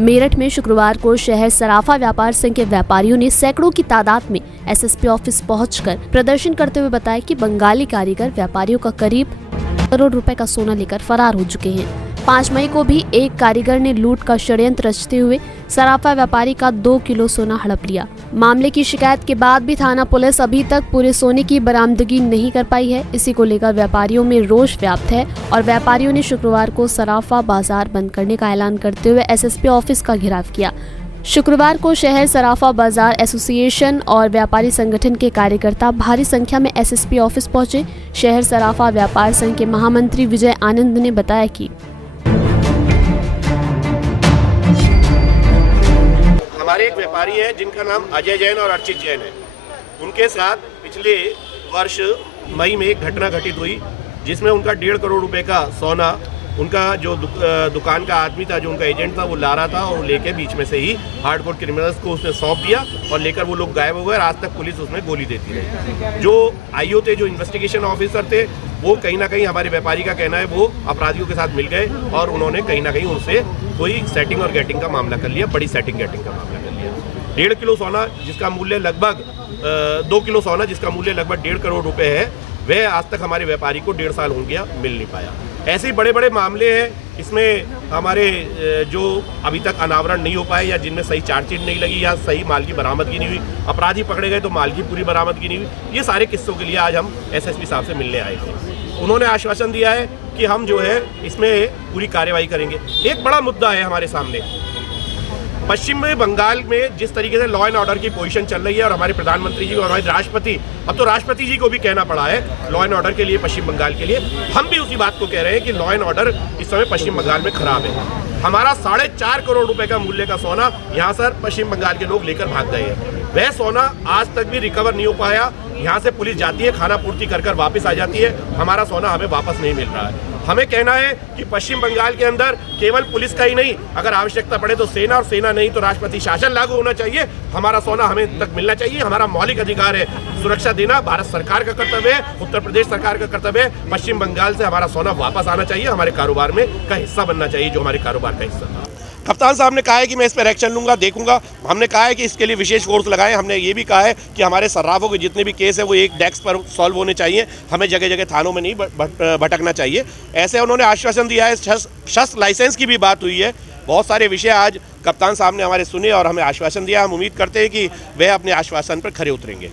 मेरठ में शुक्रवार को शहर सराफा व्यापार संघ के व्यापारियों ने सैकड़ों की तादाद में एसएसपी ऑफिस पहुंचकर प्रदर्शन करते हुए बताया कि बंगाली कारीगर व्यापारियों का करीब करोड़ रुपए का सोना लेकर फरार हो चुके हैं। 5 मई को भी एक कारीगर ने लूट का षड्यंत्र रचते हुए सराफा व्यापारी का 2 किलो सोना हड़प लिया। मामले की शिकायत के बाद भी थाना पुलिस अभी तक पूरे सोने की बरामदगी नहीं कर पाई है। इसी को लेकर व्यापारियों में रोष व्याप्त है और व्यापारियों ने शुक्रवार को सराफा बाजार बंद करने का ऐलान करते हुए एसएसपी ऑफिस का घेराव किया। शुक्रवार को शहर सराफा बाजार एसोसिएशन और व्यापारी संगठन के कार्यकर्ता भारी संख्या में एसएसपी ऑफिस पहुंचे। शहर सराफा व्यापार संघ के महामंत्री विजय आनंद ने बताया कि हमारे एक व्यापारी हैं जिनका नाम अजय जैन और अर्चित जैन है। उनके साथ पिछले वर्ष मई में एक घटना घटित हुई जिसमें उनका 1.5 करोड़ रुपए का सोना उनका जो दुकान का आदमी था, जो उनका एजेंट था, वो ला रहा था और लेके बीच में से ही हार्डकोर क्रिमिनल्स को उसने सौंप दिया और लेकर वो लोग गायब हो गए। आज तक पुलिस उसमें गोली देती रही। जो आईओ थे, जो इन्वेस्टिगेशन ऑफिसर थे, वो कहीं ना कहीं हमारे व्यापारी का कहना है वो अपराधियों के साथ मिल गए और उन्होंने कहीं ना कहीं उनसे कोई सेटिंग और गेटिंग का मामला कर लिया, बड़ी सेटिंग गेटिंग का मामला कर लिया। 1.5 किलो सोना जिसका मूल्य लगभग 2 किलो सोना जिसका मूल्य लगभग 1.5 करोड़ रुपए है, वह आज तक हमारे व्यापारी को 1.5 साल हो गया मिल नहीं पाया। ऐसे ही बड़े बड़े मामले हैं, इसमें हमारे जो अभी तक अनावरण नहीं हो पाए या जिनमें सही चार्जशीट नहीं लगी या सही माल की बरामदगी नहीं हुई, अपराधी पकड़े गए तो माल की पूरी बरामदगी नहीं हुई। ये सारे किस्सों के लिए आज हम एसएसपी साहब से मिलने आए थे। उन्होंने आश्वासन दिया है कि हम जो है इसमें पूरी कार्रवाई करेंगे। एक बड़ा मुद्दा है हमारे सामने, पश्चिम बंगाल में जिस तरीके से लॉ एंड ऑर्डर की पोजीशन चल रही है और हमारे प्रधानमंत्री जी और हमारे राष्ट्रपति, अब तो राष्ट्रपति जी को भी कहना पड़ा है लॉ एंड ऑर्डर के लिए पश्चिम बंगाल के लिए। हम भी उसी बात को कह रहे हैं कि लॉ एंड ऑर्डर इस समय पश्चिम बंगाल में खराब है। हमारा 4.5 करोड़ रुपए का मूल्य का सोना यहाँ से पश्चिम बंगाल के लोग लेकर भाग गए हैं। वह सोना आज तक भी रिकवर नहीं हो पाया। यहाँ से पुलिस जाती है, खाना पूर्ति कर वापस आ जाती है, हमारा सोना हमें वापस नहीं मिल रहा है। हमें कहना है कि पश्चिम बंगाल के अंदर केवल पुलिस का ही नहीं, अगर आवश्यकता पड़े तो सेना, और सेना नहीं तो राष्ट्रपति शासन लागू होना चाहिए। हमारा सोना हमें तक मिलना चाहिए। हमारा मौलिक अधिकार है, सुरक्षा देना भारत सरकार का कर्तव्य है, उत्तर प्रदेश सरकार का कर्तव्य है। पश्चिम बंगाल से हमारा सोना वापस आना चाहिए, हमारे कारोबार में का हिस्सा बनना चाहिए, जो हमारे कारोबार का हिस्सा था। कप्तान साहब ने कहा है कि मैं इस पर एक्शन लूंगा, देखूंगा। हमने कहा है कि इसके लिए विशेष फोर्स लगाएं। हमने ये भी कहा है कि हमारे सर्राफों के जितने भी केस है वो एक डेस्क पर सॉल्व होने चाहिए, हमें जगह जगह थानों में नहीं भटकना चाहिए। ऐसे उन्होंने आश्वासन दिया है। शस्त्र लाइसेंस की भी बात हुई है। बहुत सारे विषय आज कप्तान साहब ने हमारे सुने और हमें आश्वासन दिया। हम उम्मीद करते हैं कि वे अपने आश्वासन पर खरे उतरेंगे।